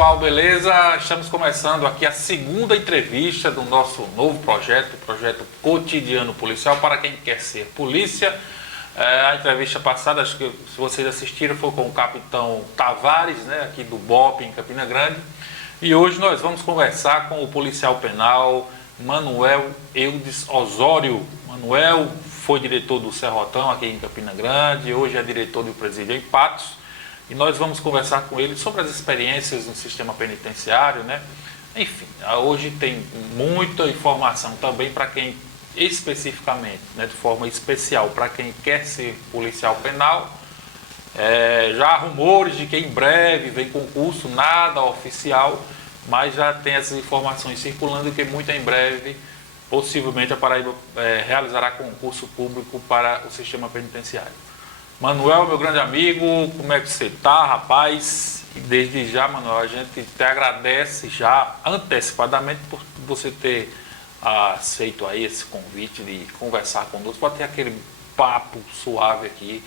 pessoal, beleza? Estamos começando aqui a segunda entrevista do nosso novo projeto, o projeto Cotidiano Policial, para quem quer ser polícia. A entrevista passada, acho que se vocês assistiram, foi com o capitão Tavares, né, aqui do BOPE, em Campina Grande. E hoje nós vamos conversar com o policial penal Manuel Eudes Osório. Manuel foi diretor do Serrotão aqui em Campina Grande, hoje é diretor do presídio em Patos. E nós vamos conversar com ele sobre as experiências no sistema penitenciário, né? Enfim, hoje tem muita informação também para quem, especificamente, né, de forma especial, para quem quer ser policial penal. Já há rumores de que em breve vem concurso, nada oficial, mas já tem essas informações circulando que muito em breve, possivelmente, a Paraíba realizará concurso público para o sistema penitenciário. Manuel, meu grande amigo, como é que você está, rapaz? E desde já, Manuel, a gente te agradece já antecipadamente por você ter aceito aí esse convite de conversar conosco, para ter aquele papo suave aqui,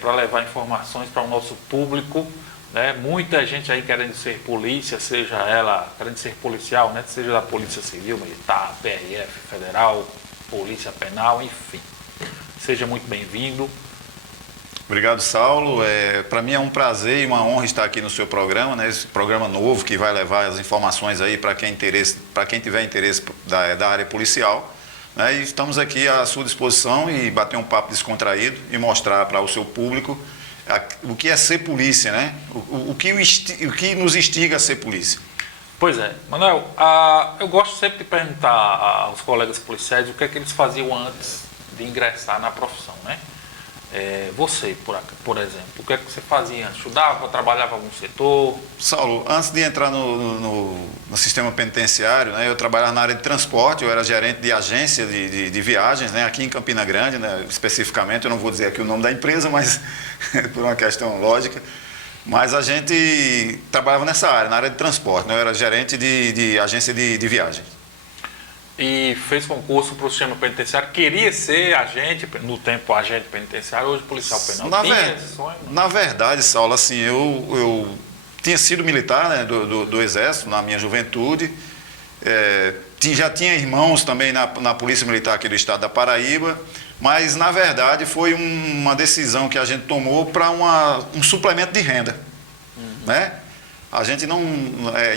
para levar informações para o nosso público, né? Muita gente aí querendo ser polícia, seja ela querendo ser policial, né? Seja da Polícia Civil, Militar, PRF, Federal, Polícia Penal, enfim. Seja muito bem-vindo. Obrigado, Saulo. Para mim é um prazer e uma honra estar aqui no seu programa, né? Esse programa novo que vai levar as informações aí para quem tiver interesse da área policial, né? E estamos aqui à sua disposição e bater um papo descontraído e mostrar para o seu público o que é ser polícia, né? O que nos instiga a ser polícia. Pois é, Manuel, eu gosto sempre de perguntar aos colegas policiais o que é que eles faziam antes de ingressar na profissão, né? Você, por exemplo, o que é que você fazia antes? Estudava, trabalhava em algum setor? Saulo, antes de entrar no sistema penitenciário, né, eu trabalhava na área de transporte, eu era gerente de agência de viagens, né, aqui em Campina Grande, né, especificamente, eu não vou dizer aqui o nome da empresa, mas por uma questão lógica, mas a gente trabalhava nessa área, na área de transporte, né, eu era gerente de agência de viagem. E fez concurso para o sistema penitenciário, queria ser agente, no tempo agente penitenciário, hoje policial penal. Na verdade, Saulo, assim, eu tinha sido militar, né, do Exército na minha juventude, já tinha irmãos também na Polícia Militar aqui do estado da Paraíba, mas na verdade foi uma decisão que a gente tomou para um suplemento de renda, né? A gente não,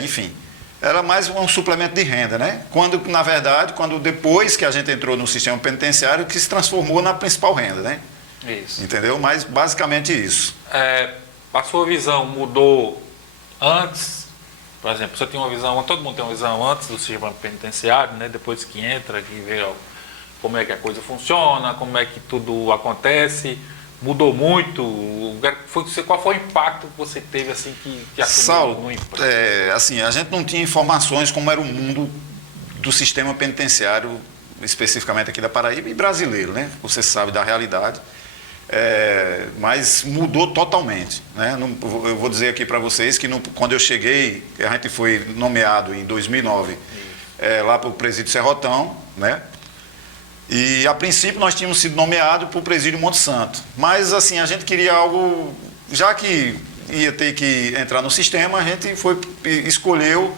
enfim... Era mais um suplemento de renda, né? Na verdade, depois que a gente entrou no sistema penitenciário, que se transformou na principal renda, né? Isso. Entendeu? Mas basicamente isso. A sua visão mudou antes, por exemplo, você tem uma visão, todo mundo tem uma visão antes do sistema penitenciário, né? Depois que entra, que vê como é que a coisa funciona, como é que tudo acontece. Mudou muito? Qual foi o impacto que você teve assim que assumiu Saulo, no emprego? assim, a gente não tinha informações como era o mundo do sistema penitenciário, especificamente aqui da Paraíba e brasileiro, né? Você sabe da realidade, mas mudou totalmente, né? Eu vou dizer aqui para vocês que quando eu cheguei, a gente foi nomeado em 2009 lá para o presídio Serrotão, né? E, a princípio, nós tínhamos sido nomeados para o presídio Monte Santo. Mas, assim, a gente queria algo... Já que ia ter que entrar no sistema, a gente escolheu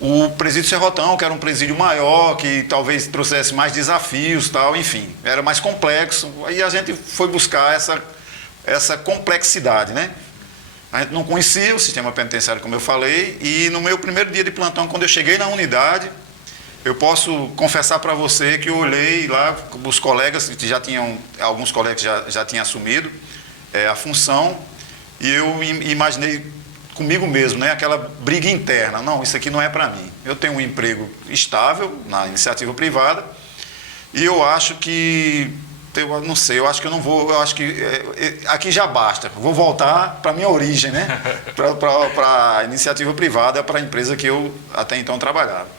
o presídio Serrotão, que era um presídio maior, que talvez trouxesse mais desafios, tal, enfim. Era mais complexo. Aí a gente foi buscar essa complexidade, né? A gente não conhecia o sistema penitenciário, como eu falei, e no meu primeiro dia de plantão, quando eu cheguei na unidade... Eu posso confessar para você que eu olhei lá, os colegas que alguns colegas já tinham assumido a função, e eu imaginei comigo mesmo, né, aquela briga interna. Não, isso aqui não é para mim. Eu tenho um emprego estável na iniciativa privada, e eu acho que, eu não sei, eu acho que eu não vou, eu acho que aqui já basta. Vou voltar para a minha origem, né, para a iniciativa privada, para a empresa que eu até então trabalhava.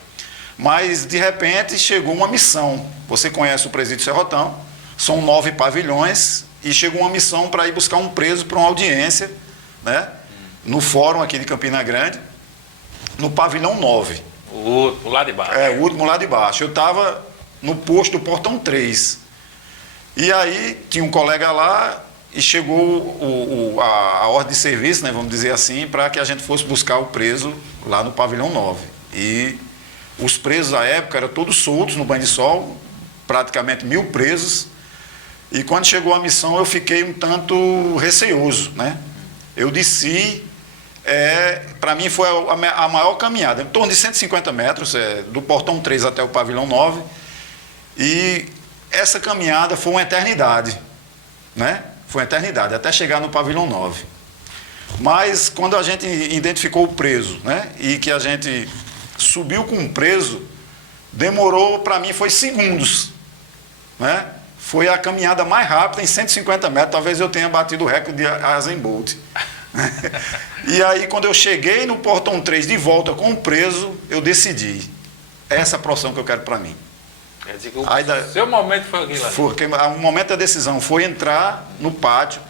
Mas, de repente, chegou uma missão. Você conhece o presídio Serrotão, são 9 pavilhões, e chegou uma missão para ir buscar um preso para uma audiência, né, no fórum aqui de Campina Grande, no pavilhão 9. O último lá de baixo. O último lá de baixo. Eu estava no posto do portão 3. E aí, tinha um colega lá, e chegou a ordem de serviço, né, vamos dizer assim, para que a gente fosse buscar o preso lá no pavilhão 9. E os presos à época eram todos soltos no banho de sol, praticamente 1000 presos. E quando chegou a missão eu fiquei um tanto receoso, né? Eu desci, para mim foi a maior caminhada, em torno de 150 metros, do portão 3 até o pavilhão 9. E essa caminhada foi uma eternidade, né? Foi uma eternidade, até chegar no pavilhão 9. Mas quando a gente identificou o preso, né? E que a gente subiu com o preso, demorou, para mim, foi segundos, né? Foi a caminhada mais rápida, em 150 metros, talvez eu tenha batido o recorde de Usain Bolt. E aí, quando eu cheguei no portão 3 de volta com o preso, eu decidi, essa é a profissão que eu quero para mim. Quer dizer que o seu momento foi aquilo ali. Porque o momento da decisão foi entrar no pátio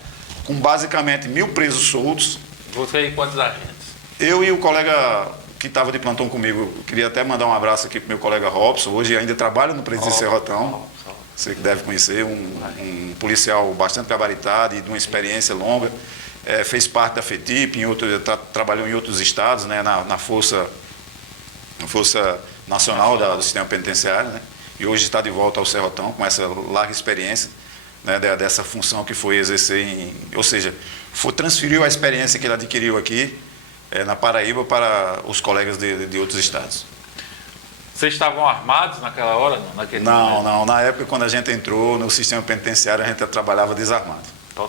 com basicamente 1000 presos soltos. Você e quantos agentes? Eu e o colega que estava de plantão comigo, eu queria até mandar um abraço aqui para o meu colega Robson, hoje ainda trabalha no Presídio Serrotão, você que deve conhecer, um policial bastante gabaritado e de uma experiência longa, fez parte da FETIP, trabalhou em outros estados, né, na Força Nacional do Sistema Penitenciário, né? E hoje está de volta ao Serrotão com essa larga experiência, né, dessa função que foi exercer, ou seja, transferiu a experiência que ele adquiriu aqui na Paraíba para os colegas de outros estados. Vocês estavam armados naquela hora? Não, na época quando a gente entrou no sistema penitenciário a gente trabalhava desarmado,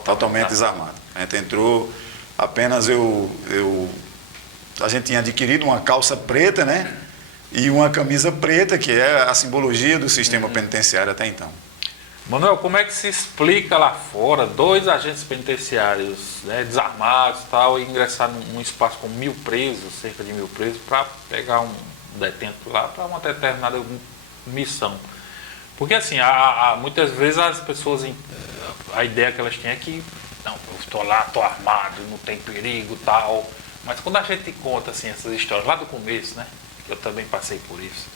totalmente desarmado. A gente entrou, apenas a gente tinha adquirido uma calça preta, né? E uma camisa preta, que é a simbologia do sistema penitenciário até então. Manuel, como é que se explica lá fora 2 agentes penitenciários, né, desarmados e ingressar num espaço com 1000 presos, cerca de 1000 presos, para pegar um detento lá para uma determinada missão? Porque assim, muitas vezes as pessoas, a ideia que elas têm é que, não, eu estou lá, estou armado, não tem perigo e tal. Mas quando a gente conta assim, essas histórias lá do começo, né? Eu também passei por isso.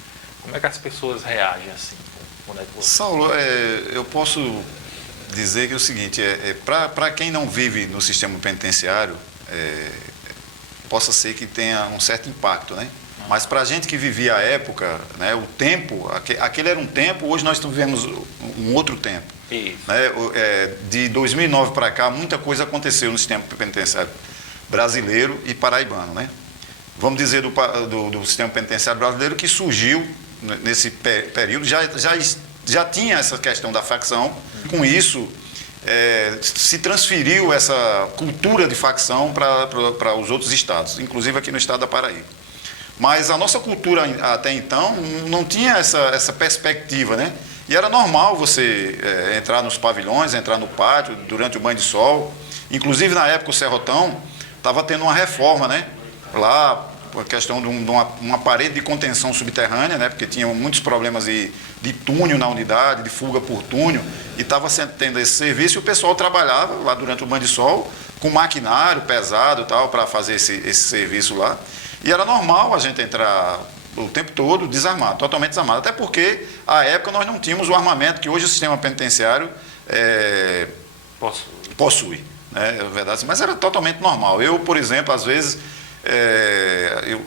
Como é que as pessoas reagem assim? Saulo, eu posso dizer que é o seguinte, para quem não vive no sistema penitenciário, possa ser que tenha um certo impacto, né? Mas para a gente que vivia a época, né, o tempo, aquele era um tempo, hoje nós vivemos um outro tempo. Isso. Né? De 2009 para cá, muita coisa aconteceu no sistema penitenciário brasileiro e paraibano, né? Vamos dizer do sistema penitenciário brasileiro que surgiu nesse período, já tinha essa questão da facção, com isso se transferiu essa cultura de facção para os outros estados, inclusive aqui no estado da Paraíba. Mas a nossa cultura até então não tinha essa perspectiva, né? E era normal você entrar nos pavilhões, entrar no pátio durante o banho de sol. Inclusive na época o Serrotão estava tendo uma reforma, né? Lá, a questão de uma parede de contenção subterrânea, né? Porque tinha muitos problemas de túnel na unidade, de fuga por túnel, e estava tendo esse serviço e o pessoal trabalhava lá durante o banho de sol com maquinário pesado tal para fazer esse serviço lá. E era normal a gente entrar o tempo todo desarmado, totalmente desarmado, até porque à época nós não tínhamos o armamento que hoje o sistema penitenciário possui, né? É verdade, mas era totalmente normal. Eu, por exemplo, às vezes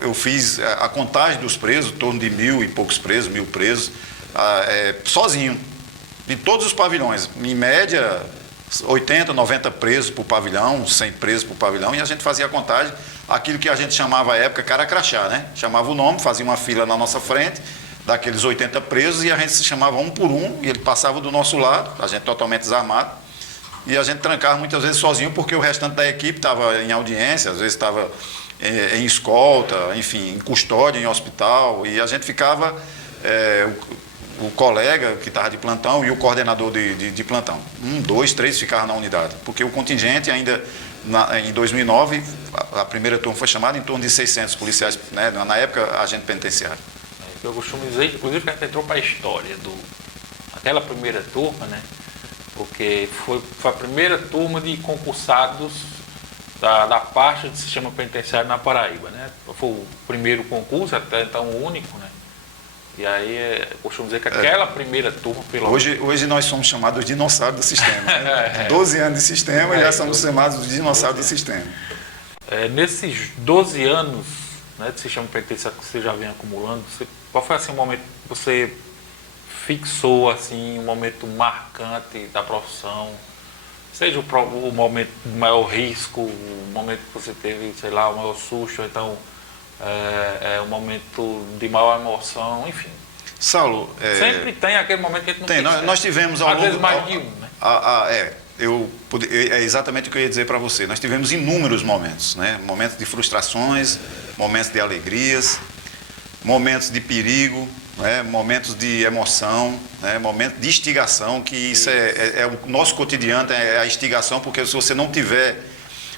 eu fiz a contagem dos presos, em torno de 1000 e poucos presos, 1000 presos, sozinho, de todos os pavilhões, em média 80, 90 presos por pavilhão, 100 presos por pavilhão, e a gente fazia a contagem, aquilo que a gente chamava à época cara crachá, né? Chamava o nome, fazia uma fila na nossa frente, daqueles 80 presos, e a gente se chamava um por um, e ele passava do nosso lado, a gente totalmente desarmado, e a gente trancava muitas vezes sozinho, porque o restante da equipe estava em audiência, às vezes estava em escolta, enfim, em custódia, em hospital, e a gente ficava, o colega que estava de plantão e o coordenador de plantão, 1, 2, 3 ficavam na unidade, porque o contingente ainda, em 2009, a primeira turma foi chamada em torno de 600 policiais, né, na época, agente penitenciário. Eu costumo dizer, inclusive, que a gente entrou para a história aquela primeira turma, né, porque foi a primeira turma de concursados da parte do sistema penitenciário na Paraíba, né? Foi o primeiro concurso, até então o único, né? E aí, costumo dizer que aquela primeira turma, pelo Hoje nós somos chamados de dinossauros do sistema. Né? 12 anos de sistema e já somos chamados de dinossauros do sistema. Nesses 12 anos, né, de sistema penitenciário que você já vem acumulando, qual foi assim, o momento que você fixou assim, um momento marcante da profissão? Seja o momento de maior risco, o momento que você teve, sei lá, o maior susto, ou então um momento de maior emoção, enfim. Saulo, sempre tem aquele momento que a gente não tem. Nós tivemos ao às longo, vezes mais de um, né? É exatamente o que eu ia dizer para você. Nós tivemos inúmeros momentos, né? Momentos de frustrações, momentos de alegrias, momentos de perigo, né? Momentos de emoção, né? Momentos de instigação, que isso é o nosso cotidiano, é a instigação, porque se você não tiver...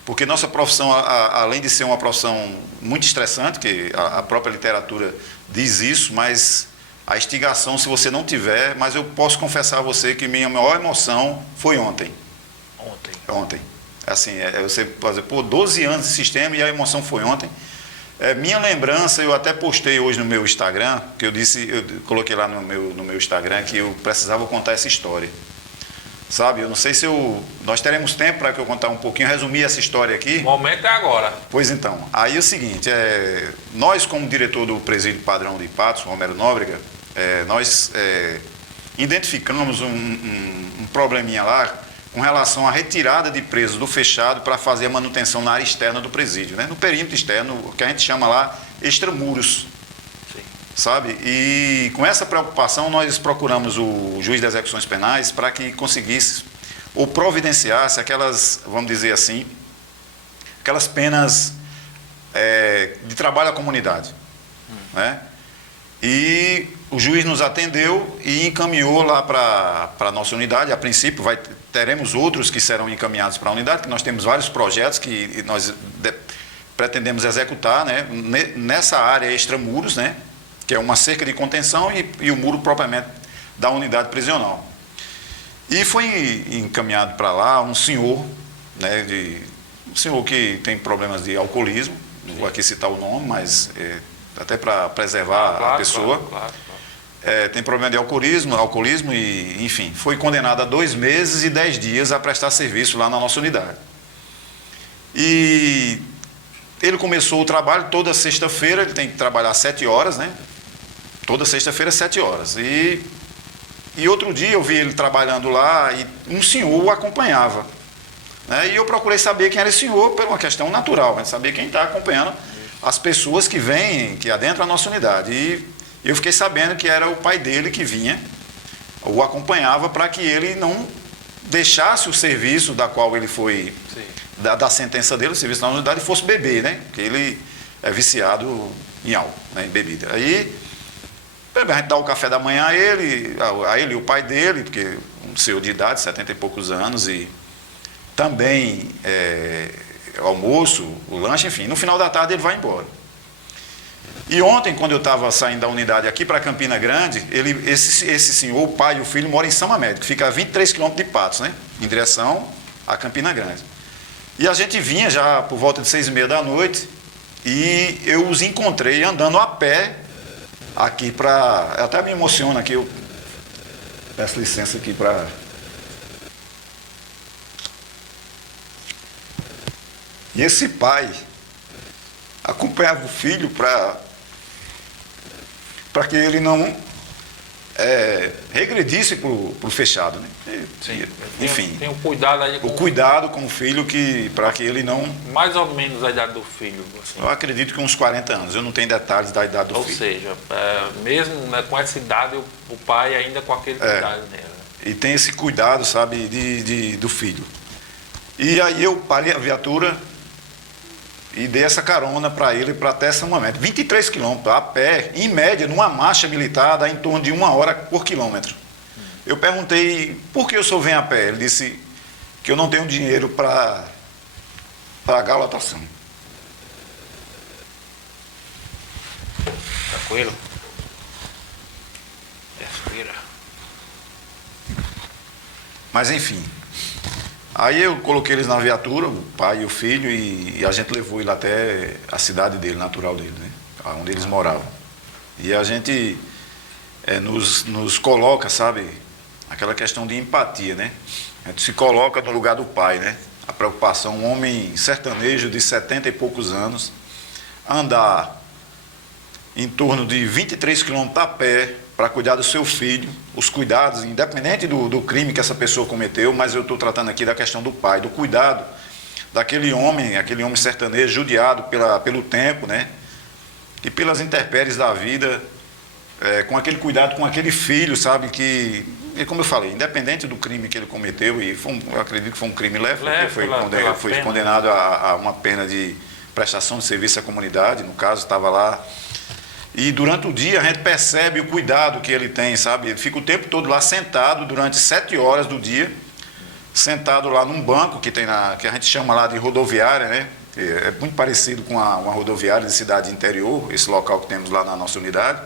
Porque nossa profissão, além de ser uma profissão muito estressante, que a própria literatura diz isso, mas a instigação, se você não tiver... Mas eu posso confessar a você que minha maior emoção foi ontem. Ontem. Assim, você pode dizer, 12 anos de sistema e a emoção foi ontem. Minha lembrança, eu até postei hoje no meu Instagram, que eu coloquei lá no meu Instagram que eu precisava contar essa história. Sabe, eu não sei se nós teremos tempo para que eu contar um pouquinho, resumir essa história aqui. O momento é agora. Pois então, aí é o seguinte, nós como diretor do Presídio Padrão de Patos, Romero Nóbrega, nós identificamos um probleminha lá com relação à retirada de presos do fechado para fazer a manutenção na área externa do presídio, né? No perímetro externo, o que a gente chama lá extramuros. Sim. Sabe? E com essa preocupação nós procuramos o juiz de execuções penais para que conseguisse ou providenciasse aquelas, vamos dizer assim, aquelas penas de trabalho à comunidade. Né? E o juiz nos atendeu e encaminhou lá para a nossa unidade. A princípio teremos outros que serão encaminhados para a unidade, que nós temos vários projetos que nós pretendemos executar, né, nessa área extramuros, né, que é uma cerca de contenção e o muro propriamente da unidade prisional. E foi encaminhado para lá um senhor, né, um senhor que tem problemas de alcoolismo, não vou aqui citar o nome, mas até para preservar a pessoa. Claro. Tem problema de alcoolismo e, enfim, foi condenado a 2 meses e 10 dias a prestar serviço lá na nossa unidade. E ele começou o trabalho toda sexta-feira, ele tem que trabalhar 7 horas, né? Toda sexta-feira, 7 horas. E outro dia eu vi ele trabalhando lá e um senhor o acompanhava. Né? E eu procurei saber quem era esse senhor, por uma questão natural, né? Saber quem está acompanhando as pessoas que vêm, que adentram a nossa unidade. E eu fiquei sabendo que era o pai dele que vinha, o acompanhava para que ele não deixasse o serviço da qual ele foi, da sentença dele, o serviço da unidade, e fosse beber, né? Porque ele é viciado em álcool, né? Em bebida. Aí a gente dá o café da manhã a ele e o pai dele, porque um senhor de idade, 70 e poucos anos, e também almoço, o lanche, enfim. No final da tarde ele vai embora. E ontem, quando eu estava saindo da unidade aqui para Campina Grande, esse senhor, o pai e o filho, moram em São Amédio, que fica a 23 quilômetros de Patos, né? Em direção a Campina Grande. E a gente vinha já por volta de 6h30 da noite e eu os encontrei andando a pé aqui para... Até me emociona aqui, eu peço licença aqui para... E esse pai acompanhava o filho para que ele não regredisse para o fechado. Né? Sim, enfim, tem um cuidado aí o cuidado com o filho para que ele não... Mais ou menos a idade do filho. Assim. Eu acredito que uns 40 anos, eu não tenho detalhes da idade do filho. Ou seja, mesmo, né, com essa idade, o pai ainda com aquele cuidado nele. Né? E tem esse cuidado, sabe, do filho. E aí eu parei a viatura e dei essa carona para ele para até São Amédio. 23 quilômetros a pé, em média, numa marcha militar, dá em torno de 1 hora por quilômetro. Eu perguntei por que o senhor vem a pé. Ele disse que eu não tenho dinheiro para pagar a lotação. Tranquilo? Respira. Mas enfim. Aí eu coloquei eles na viatura, o pai e o filho, e a gente levou ele até a cidade dele, natural dele, né? Onde eles moravam. E a gente nos coloca, sabe, aquela questão de empatia, né? A gente se coloca no lugar do pai, né? A preocupação, um homem sertanejo de 70 e poucos anos, andar em torno de 23 quilômetros a pé para cuidar do seu filho, os cuidados, independente do crime que essa pessoa cometeu, mas eu estou tratando aqui da questão do pai, do cuidado daquele homem sertanejo judiado pelo tempo, né? E pelas intempéries da vida, com aquele cuidado com aquele filho, sabe, e como eu falei, independente do crime que ele cometeu, e eu acredito que foi um crime leve, porque foi condenado a uma pena de prestação de serviço à comunidade, no caso, estava lá. E durante o dia a gente percebe o cuidado que ele tem, sabe? Ele fica o tempo todo lá sentado, durante 7 horas do dia, sentado lá num banco que a gente chama lá de rodoviária, né? É muito parecido com uma rodoviária de cidade interior, esse local que temos lá na nossa unidade.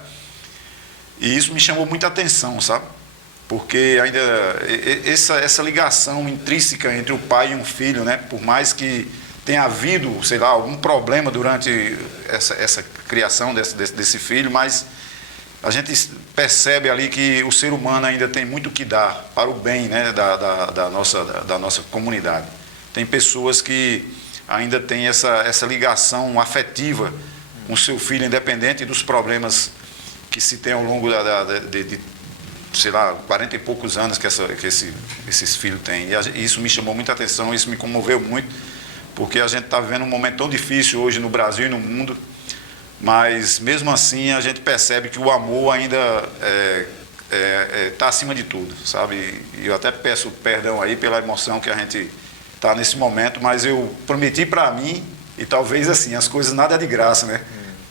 E isso me chamou muita atenção, sabe? Porque ainda essa ligação intrínseca entre o pai e um filho, né? Por mais que tenha havido, sei lá, algum problema durante essa criação desse filho, mas a gente percebe ali que o ser humano ainda tem muito que dar para o bem, né? da nossa comunidade. Tem pessoas que ainda têm essa ligação afetiva com o seu filho, independente dos problemas que se tem ao longo de sei lá, 40 e poucos anos que esses filhos têm. E isso me chamou muita atenção, isso me comoveu muito, porque a gente está vivendo um momento tão difícil hoje no Brasil e no mundo, mas mesmo assim a gente percebe que o amor ainda está acima de tudo, sabe? E eu até peço perdão aí pela emoção que a gente está nesse momento, mas eu prometi para mim, e talvez assim, as coisas nada é de graça, né?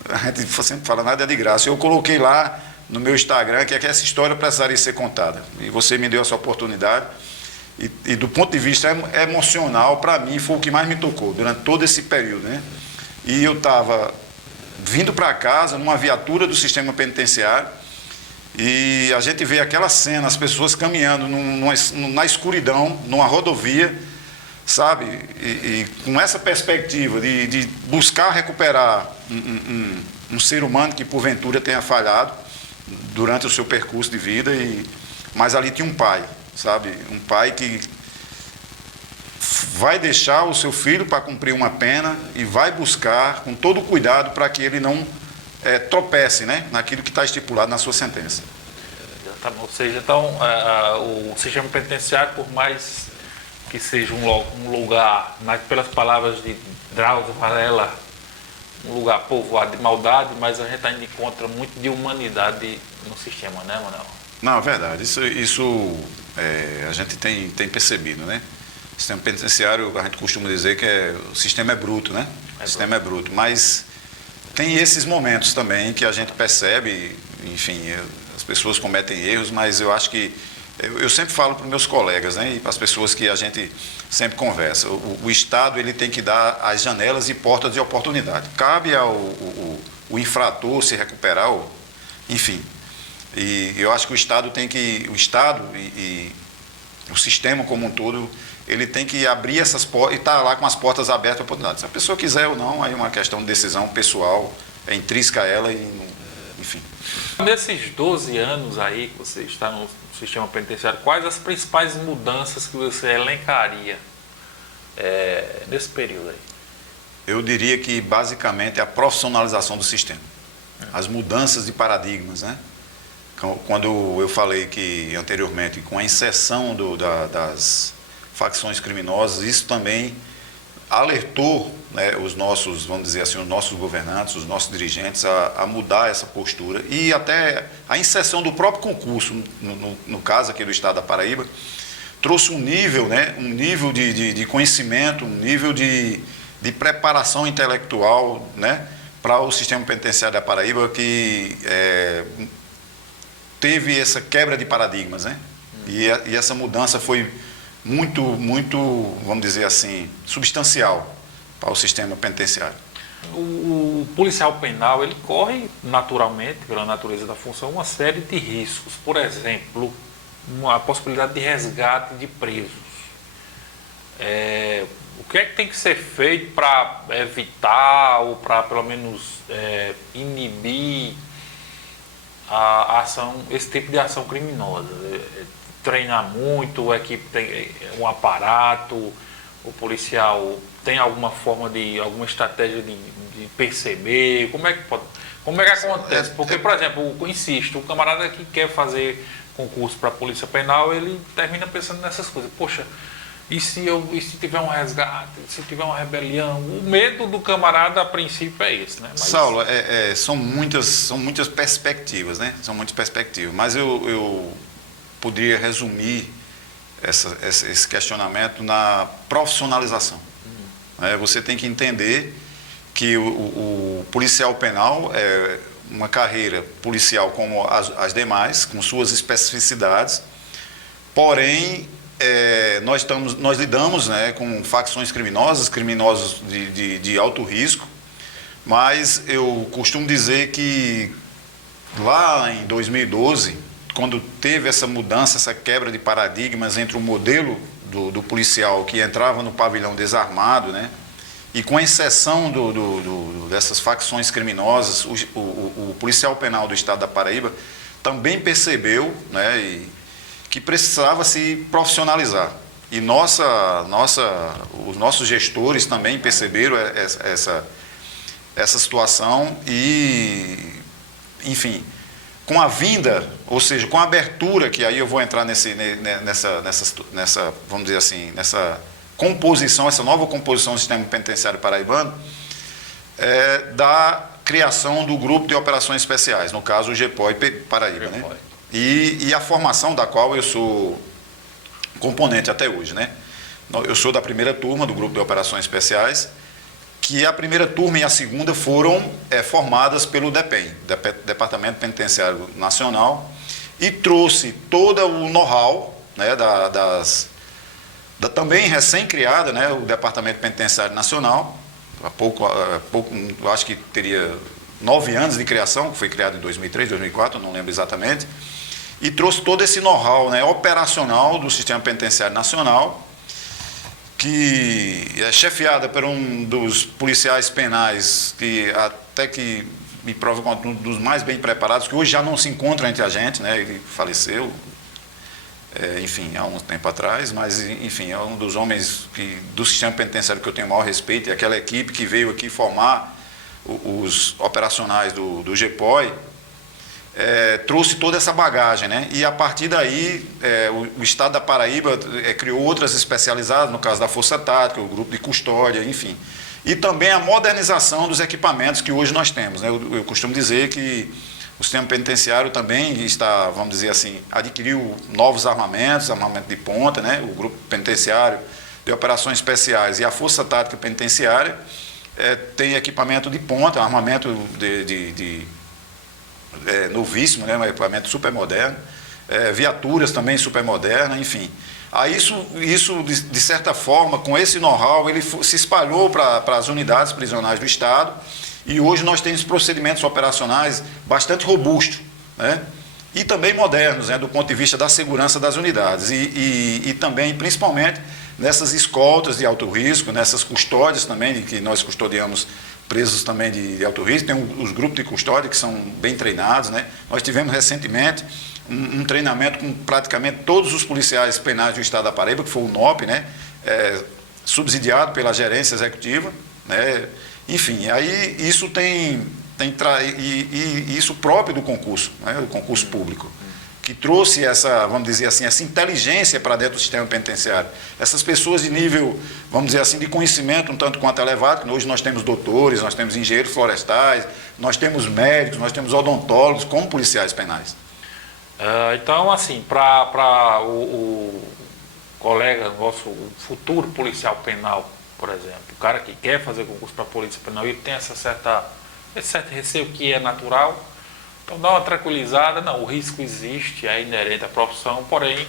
A gente sempre fala, nada é de graça. Eu coloquei lá no meu Instagram que essa história precisaria ser contada. E você me deu essa oportunidade. E do ponto de vista emocional, para mim, foi o que mais me tocou durante todo esse período, né? E eu estava vindo para casa numa viatura do sistema penitenciário e a gente vê aquela cena, as pessoas caminhando na escuridão, numa rodovia, sabe? E com essa perspectiva de buscar recuperar um ser humano que porventura tenha falhado durante o seu percurso de vida, mas ali tinha um pai, sabe? Um pai que vai deixar o seu filho para cumprir uma pena e vai buscar com todo o cuidado para que ele não tropece, né, naquilo que está estipulado na sua sentença. Ou seja, então, o sistema penitenciário, por mais que seja um lugar, mas pelas palavras de Drauzio Varela, um lugar povoado de maldade, mas a gente ainda encontra muito de humanidade no sistema, né, Manuel? Não, é verdade. Isso a gente tem percebido, né? O sistema penitenciário, a gente costuma dizer que o sistema é bruto, né? O sistema é bruto, mas tem esses momentos também que a gente percebe, enfim, as pessoas cometem erros, mas eu acho que eu sempre falo para os meus colegas, né, e para as pessoas que a gente sempre conversa, o Estado ele tem que dar as janelas e portas de oportunidade. Cabe o infrator se recuperar, enfim. E eu acho que o Estado e o sistema como um todo, ele tem que abrir essas portas e estar lá com as portas abertas à oportunidade. Se a pessoa quiser ou não, aí é uma questão de decisão pessoal, é intrínseca a ela, enfim. Nesses 12 anos aí que você está no sistema penitenciário, quais as principais mudanças que você elencaria nesse período aí? Eu diria que basicamente é a profissionalização do sistema, as mudanças de paradigmas, né? Quando eu falei que anteriormente, com a inserção das facções criminosas, isso também alertou, né, os nossos, vamos dizer assim, os nossos governantes, os nossos dirigentes a mudar essa postura, e até a inserção do próprio concurso, no caso aqui do estado da Paraíba, trouxe um nível, né, de conhecimento, um nível de preparação intelectual, né, para o sistema penitenciário da Paraíba, que teve essa quebra de paradigmas, né? E essa mudança foi muito, vamos dizer assim, substancial para o sistema penitenciário. O policial penal, ele corre naturalmente, pela natureza da função, uma série de riscos. Por exemplo, a possibilidade de resgate de presos. O que é que tem que ser feito para evitar ou para, pelo menos, inibir a ação, esse tipo de ação criminosa? Treinar muito, a equipe tem um aparato, o policial tem alguma forma alguma estratégia de perceber? Como é que acontece? Porque, por exemplo, eu insisto, o camarada que quer fazer concurso para a Polícia Penal, ele termina pensando nessas coisas. Poxa, e se tiver um resgate, se tiver uma rebelião? O medo do camarada, a princípio, é esse, né? Mas... Saulo, são muitas perspectivas, né? São muitas perspectivas, mas eu poderia resumir esse questionamento na profissionalização. Você tem que entender que o policial penal é uma carreira policial como as demais, com suas especificidades, porém nós lidamos, né, com facções criminosos de alto risco, mas eu costumo dizer que lá em 2012, quando teve essa mudança, essa quebra de paradigmas entre o modelo do policial que entrava no pavilhão desarmado, né, e com exceção dessas facções criminosas, o policial penal do estado da Paraíba também percebeu, né, que precisava se profissionalizar. E os nossos gestores também perceberam essa situação e, enfim, com a vinda, ou seja, com a abertura, que aí eu vou entrar nessa, vamos dizer assim, nessa composição, essa nova composição do sistema penitenciário paraibano, da criação do Grupo de Operações Especiais, no caso o GEPOI Paraíba, né? E a formação da qual eu sou componente até hoje, né? Eu sou da primeira turma do Grupo de Operações Especiais, que a primeira turma e a segunda foram formadas pelo DEPEN, Departamento Penitenciário Nacional, e trouxe todo o know-how, né, da também recém-criada, né, o Departamento Penitenciário Nacional, eu acho que teria 9 anos de criação, que foi criado em 2003, 2004, não lembro exatamente, e trouxe todo esse know-how, né, operacional do Sistema Penitenciário Nacional, que é chefiada por um dos policiais penais, que me prova como um dos mais bem preparados, que hoje já não se encontra entre a gente, né, ele faleceu, enfim, há um tempo atrás, mas, enfim, é um dos homens do sistema penitenciário que eu tenho o maior respeito, e aquela equipe que veio aqui formar os operacionais do GEPOI, trouxe toda essa bagagem, né? E a partir daí, o Estado da Paraíba criou outras especializadas, no caso da Força Tática, o Grupo de Custódia, enfim. E também a modernização dos equipamentos que hoje nós temos, né? Eu costumo dizer que o sistema penitenciário também está, vamos dizer assim, adquiriu novos armamento de ponta, né? O Grupo Penitenciário de Operações Especiais e a Força Tática Penitenciária tem equipamento de ponta, armamento novíssimo, né? Um equipamento super moderno, viaturas também super modernas, enfim. Aí isso de certa forma, com esse know-how, ele se espalhou para as unidades prisionais do Estado, e hoje nós temos procedimentos operacionais bastante robustos, né? E também modernos, né, do ponto de vista da segurança das unidades, e também, principalmente, nessas escoltas de alto risco, nessas custódias também, que nós custodiamos presos também de alto risco, tem os grupos de custódia que são bem treinados, né? Nós tivemos recentemente um treinamento com praticamente todos os policiais penais do Estado da Paraíba, que foi o NOP, né? Subsidiado pela gerência executiva, né? Enfim, aí isso isso próprio do concurso, né? Do concurso público, que trouxe essa, vamos dizer assim, essa inteligência para dentro do sistema penitenciário. Essas pessoas de nível, vamos dizer assim, de conhecimento um tanto quanto elevado, que hoje nós temos doutores, nós temos engenheiros florestais, nós temos médicos, nós temos odontólogos como policiais penais. Então, assim, para o colega nosso, o futuro policial penal, por exemplo, o cara que quer fazer concurso para a Polícia Penal, ele tem esse certo receio que é natural. Então dá uma tranquilizada, não, o risco existe, é inerente à profissão, porém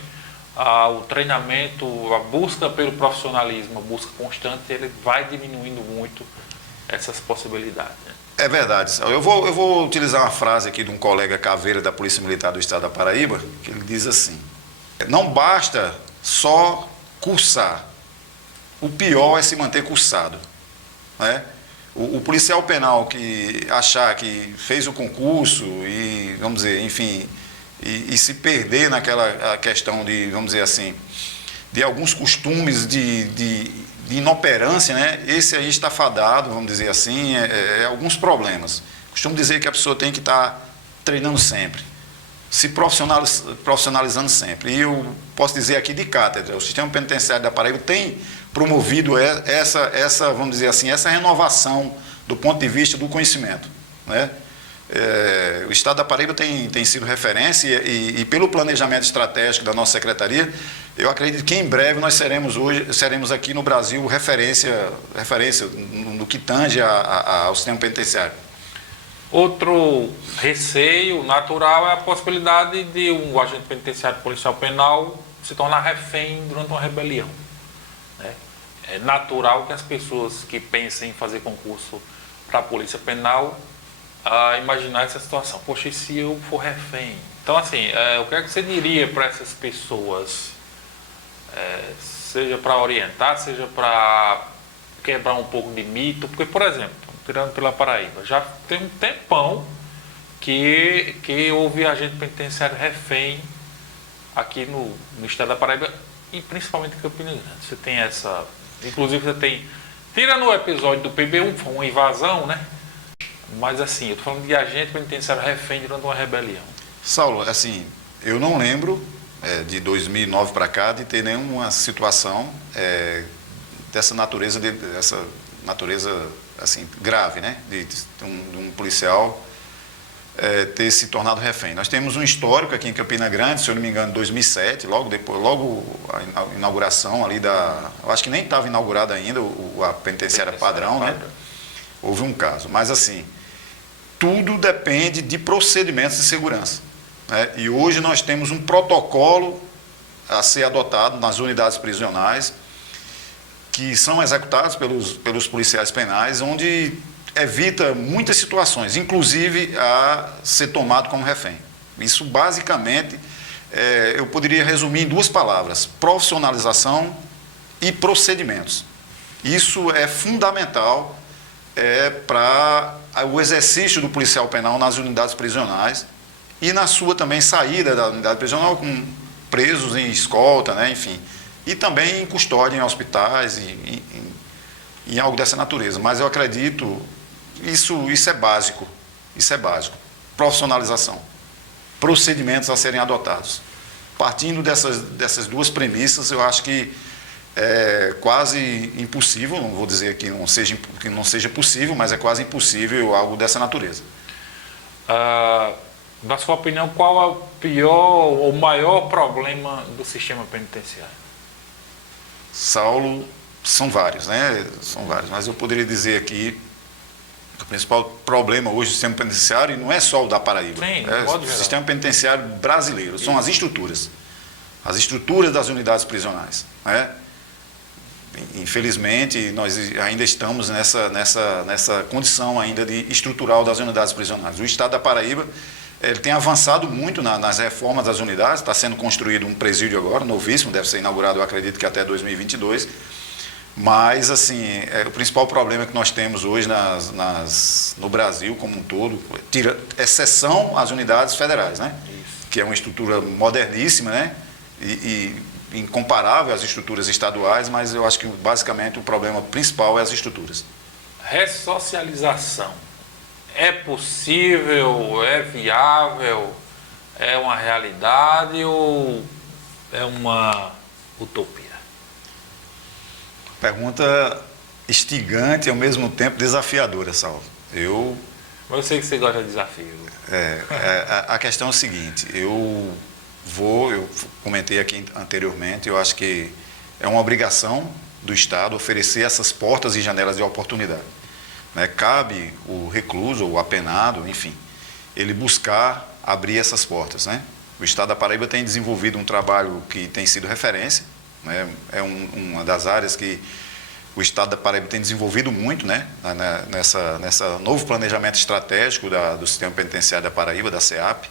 o treinamento, a busca pelo profissionalismo, a busca constante, ele vai diminuindo muito essas possibilidades, né? É verdade. Eu vou utilizar uma frase aqui de um colega caveira da Polícia Militar do Estado da Paraíba, que ele diz assim: não basta só cursar, o pior é se manter cursado, né? O policial penal que achar que fez o concurso e, vamos dizer, enfim, e se perder naquela questão de, vamos dizer assim, de alguns costumes de inoperância, né? Esse aí está fadado, vamos dizer assim, alguns problemas. Costumo dizer que a pessoa tem que estar treinando sempre, se profissionalizando sempre. E eu posso dizer aqui de cátedra, o sistema penitenciário da Paraíba tem promovido essa, vamos dizer assim, essa renovação do ponto de vista do conhecimento, né? O Estado da Paraíba tem sido referência e pelo planejamento estratégico da nossa secretaria, eu acredito que em breve nós seremos aqui no Brasil referência no que tange ao sistema penitenciário. Outro receio natural é a possibilidade de um agente penitenciário policial penal se tornar refém durante uma rebelião, né? É natural que as pessoas que pensem em fazer concurso para a Polícia Penal imaginar essa situação. Poxa, e se eu for refém? Então, assim, o que é que você diria para essas pessoas? Seja para orientar, seja para quebrar um pouco de mito, porque, por exemplo, tirando pela Paraíba, já tem um tempão que houve agente penitenciário refém aqui no estado da Paraíba e principalmente em Campina Grande. Você tem essa... Inclusive você tem... Tirando o episódio do PB1, foi uma invasão, né? Mas assim, eu estou falando de agente penitenciário refém durante uma rebelião. Saulo, assim, eu não lembro de 2009 para cá de ter nenhuma situação dessa natureza, assim, grave, né? De um policial ter se tornado refém. Nós temos um histórico aqui em Campina Grande, se eu não me engano, em 2007, logo a inauguração ali eu acho que nem estava inaugurada ainda a penitenciária padrão, né? Houve um caso, mas assim, tudo depende de procedimentos de segurança, né? E hoje nós temos um protocolo a ser adotado nas unidades prisionais, que são executados pelos policiais penais, onde evita muitas situações, inclusive a ser tomado como refém. Isso basicamente, eu poderia resumir em duas palavras: profissionalização e procedimentos. Isso é fundamental para o exercício do policial penal nas unidades prisionais e na sua também saída da unidade prisional com presos em escolta, né, enfim, e também em custódia em hospitais e em algo dessa natureza. Mas eu acredito, isso é básico, profissionalização, procedimentos a serem adotados. Partindo dessas duas premissas, eu acho que é quase impossível, não vou dizer que não seja possível, mas é quase impossível algo dessa natureza. Na sua opinião, qual é o pior ou maior problema do sistema penitenciário? Saulo, são vários, né? São vários, mas eu poderia dizer aqui que o principal problema hoje do sistema penitenciário não é só o da Paraíba. Sim, o sistema penitenciário brasileiro, são as estruturas das unidades prisionais, né? Infelizmente, nós ainda estamos nessa condição ainda de estrutural das unidades prisionais. O Estado da Paraíba ele tem avançado muito nas reformas das unidades, está sendo construído um presídio agora, novíssimo, deve ser inaugurado, eu acredito que até 2022, mas assim, o principal problema que nós temos hoje no Brasil como um todo, exceção às unidades federais, né? Isso. Que é uma estrutura moderníssima, né? E incomparável às estruturas estaduais, mas eu acho que basicamente o problema principal é as estruturas. Ressocialização. É possível, é viável, é uma realidade ou é uma utopia? Pergunta instigante e ao mesmo tempo desafiadora, Saulo. Mas eu sei que você gosta de desafio. A questão é o seguinte, eu comentei aqui anteriormente, eu acho que é uma obrigação do Estado oferecer essas portas e janelas de oportunidade, né? Cabe o recluso ou o apenado, enfim, ele buscar abrir essas portas, né? O Estado da Paraíba tem desenvolvido um trabalho que tem sido referência, né? É uma das áreas que o Estado da Paraíba tem desenvolvido muito, né? nessa novo planejamento estratégico do sistema penitenciário da Paraíba, da SEAP.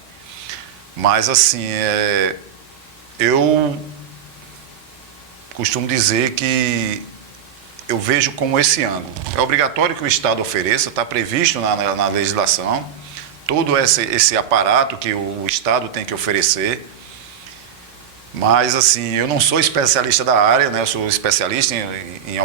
Mas assim, eu costumo dizer que eu vejo como esse ângulo. É obrigatório que o Estado ofereça, está previsto na legislação, todo esse aparato que o Estado tem que oferecer. Mas, assim, eu não sou especialista da área, né? Eu sou especialista em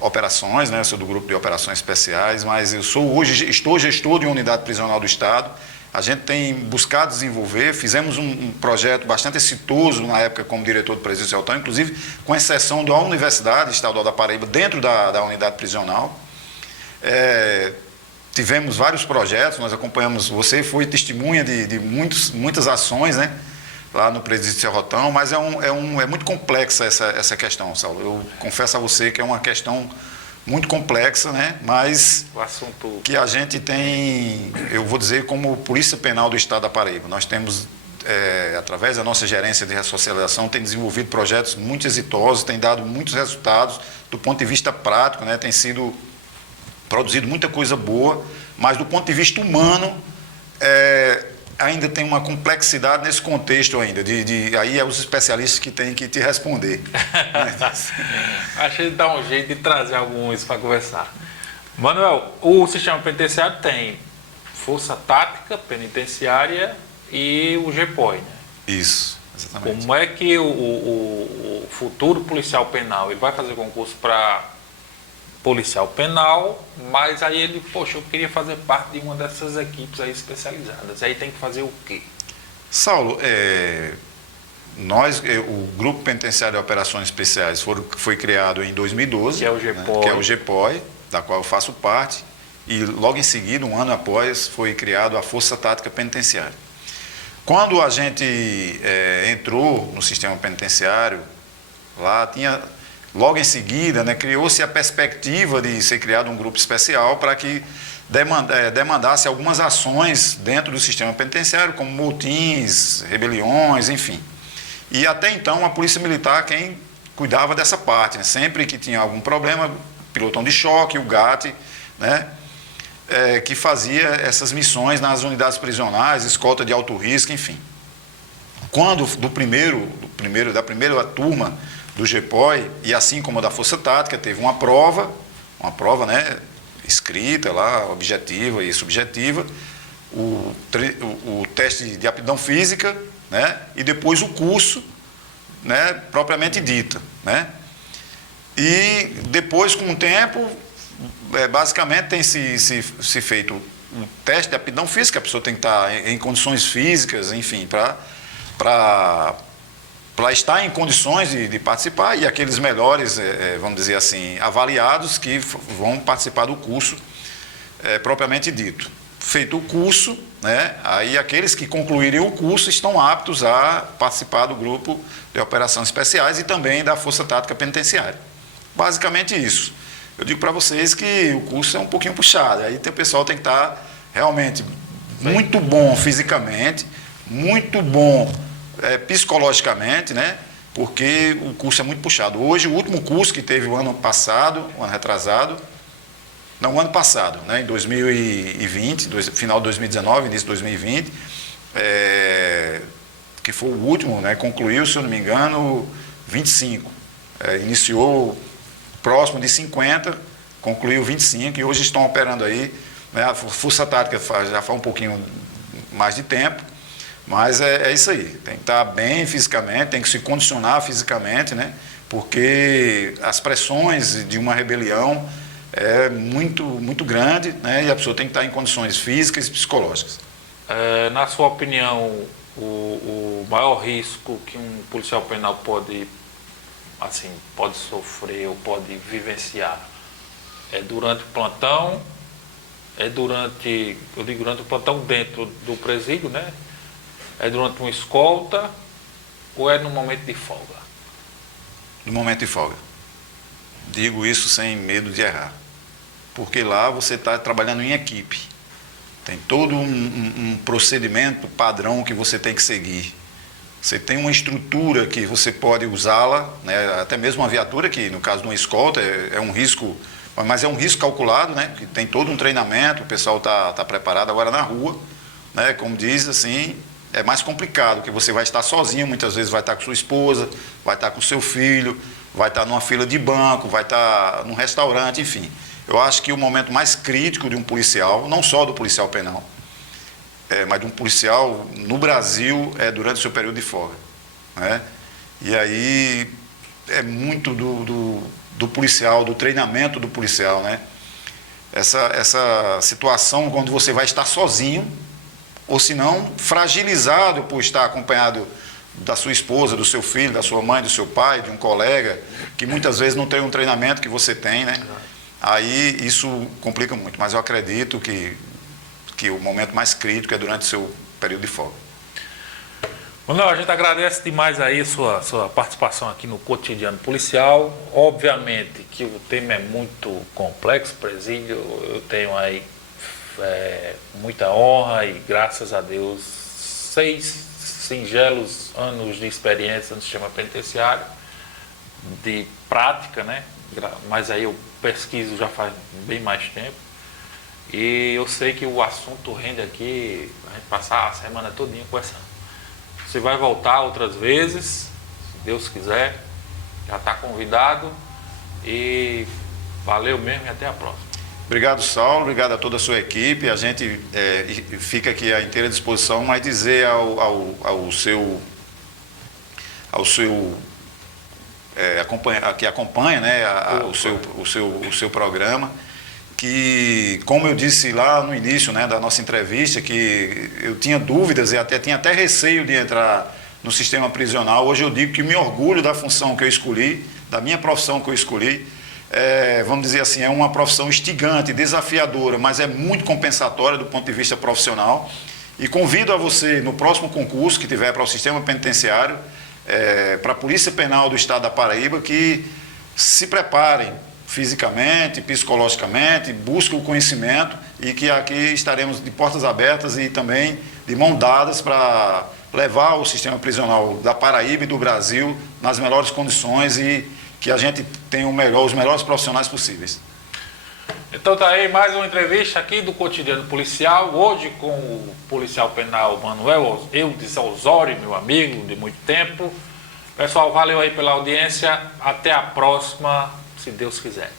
operações, né? Eu sou do grupo de operações especiais, mas estou gestor de uma unidade prisional do Estado. A gente tem buscado desenvolver, fizemos um projeto bastante exitoso na época como diretor do Presídio Sertão, inclusive com exceção da Universidade Estadual da Paraíba, dentro da unidade prisional. Tivemos vários projetos, nós acompanhamos, você foi testemunha de muitas ações, né? Lá no Presídio Sertão, mas é muito complexa essa questão, Saulo. Eu confesso a você que é uma questão muito complexa, né? Mas O assunto... que a gente tem, eu vou dizer, como Polícia Penal do Estado da Paraíba. Nós temos, através da nossa gerência de ressocialização, tem desenvolvido projetos muito exitosos, tem dado muitos resultados do ponto de vista prático, né? Tem sido produzido muita coisa boa, mas do ponto de vista humano, ainda tem uma complexidade nesse contexto ainda, aí é os especialistas que têm que te responder. Achei de dar um jeito de trazer alguns para conversar. Manuel, o sistema penitenciário tem Força Tática Penitenciária e o GPOI, né? Isso, exatamente. Como é que o futuro policial penal, ele vai fazer concurso para policial penal, mas aí ele, poxa, eu queria fazer parte de uma dessas equipes aí especializadas. Aí tem que fazer o quê? Saulo, o Grupo Penitenciário de Operações Especiais foi criado em 2012, que é o GPOI, né, que é o GPOI, da qual eu faço parte, e logo em seguida, um ano após, foi criado a Força Tática Penitenciária. Quando a gente entrou no sistema penitenciário, lá tinha... Logo em seguida, né, criou-se a perspectiva de ser criado um grupo especial para que demandasse algumas ações dentro do sistema penitenciário, como motins, rebeliões, enfim. E até então a Polícia Militar quem cuidava dessa parte, né? Sempre que tinha algum problema, pilotão de choque, o GAT, né, que fazia essas missões nas unidades prisionais, escolta de alto risco, enfim. Quando da primeira turma do GPOI, e assim como a da Força Tática, teve uma prova, né, escrita lá, objetiva e subjetiva, o teste de aptidão física, né, e depois o curso, né, propriamente dita, né. E depois, com o tempo, basicamente tem se feito o teste de aptidão física, a pessoa tem que estar em condições físicas, enfim, para estar em condições de participar, e aqueles melhores, vamos dizer assim, avaliados que vão participar do curso propriamente dito. Feito o curso, né, aí aqueles que concluírem o curso estão aptos a participar do grupo de operações especiais e também da Força Tática Penitenciária. Basicamente isso. Eu digo para vocês que o curso é um pouquinho puxado, aí o pessoal tem que estar realmente muito bom fisicamente, muito bom psicologicamente, né? Porque o curso é muito puxado. Hoje, o último curso que teve o ano passado, o ano retrasado, não, o ano passado, né? Em 2020, final de 2019, início de 2020, que foi o último, né? Concluiu, se eu não me engano, 25. Iniciou próximo de 50, concluiu 25 e hoje estão operando aí, né? A Força Tática já faz um pouquinho mais de tempo. Mas é isso aí, tem que estar bem fisicamente, tem que se condicionar fisicamente, né? Porque as pressões de uma rebelião é muito grande, né? E a pessoa tem que estar em condições físicas e psicológicas. Na sua opinião, o maior risco que um policial penal pode sofrer ou pode vivenciar é durante o plantão, durante o plantão dentro do presídio, né? É durante uma escolta ou é no momento de folga? No momento de folga. Digo isso sem medo de errar. Porque lá você está trabalhando em equipe. Tem todo um procedimento padrão que você tem que seguir. Você tem uma estrutura que você pode usá-la, né? Até mesmo uma viatura, que no caso de uma escolta é um risco, mas é um risco calculado, né? Que tem todo um treinamento, o pessoal está preparado. Agora na rua, né? Como diz assim, é mais complicado, porque você vai estar sozinho, muitas vezes vai estar com sua esposa, vai estar com seu filho, vai estar numa fila de banco, vai estar num restaurante, enfim. Eu acho que o momento mais crítico de um policial, não só do policial penal, mas de um policial no Brasil é durante o seu período de folga, né? E aí é muito do policial, do treinamento do policial, né? Essa situação quando você vai estar sozinho, ou se não, fragilizado por estar acompanhado da sua esposa, do seu filho, da sua mãe, do seu pai, de um colega, que muitas vezes não tem um treinamento que você tem, né? Aí isso complica muito, mas eu acredito que o momento mais crítico é durante o seu período de folga. Manuel, a gente agradece demais aí sua participação aqui no Cotidiano Policial. Obviamente que o tema é muito complexo, presídio. Eu tenho aí muita honra e, graças a Deus, 6 singelos anos de experiência no sistema penitenciário, de prática, né? Mas aí eu pesquiso já faz bem mais tempo. E eu sei que o assunto rende aqui, a gente passar a semana todinha conversando. Você vai voltar outras vezes, se Deus quiser, já está convidado. E valeu mesmo e até a próxima. Obrigado, Saulo, obrigado a toda a sua equipe. A gente fica aqui à inteira disposição, mas dizer ao seu que acompanha, né, o seu programa, que, como eu disse lá no início, né, da nossa entrevista, que eu tinha dúvidas e tinha até receio de entrar no sistema prisional. Hoje eu digo que me orgulho da função que eu escolhi, da minha profissão que eu escolhi. Vamos dizer assim, é uma profissão instigante, desafiadora, mas é muito compensatória do ponto de vista profissional. E convido a você, no próximo concurso que tiver para o sistema penitenciário, para a Polícia Penal do Estado da Paraíba, que se preparem fisicamente, psicologicamente, busquem o conhecimento e que aqui estaremos de portas abertas e também de mão dadas para levar o sistema prisional da Paraíba e do Brasil nas melhores condições e que a gente tenha os melhores profissionais possíveis. Então tá aí mais uma entrevista aqui do Cotidiano Policial, hoje com o policial penal Manuel Eudes Osório, meu amigo de muito tempo. Pessoal, valeu aí pela audiência, até a próxima, se Deus quiser.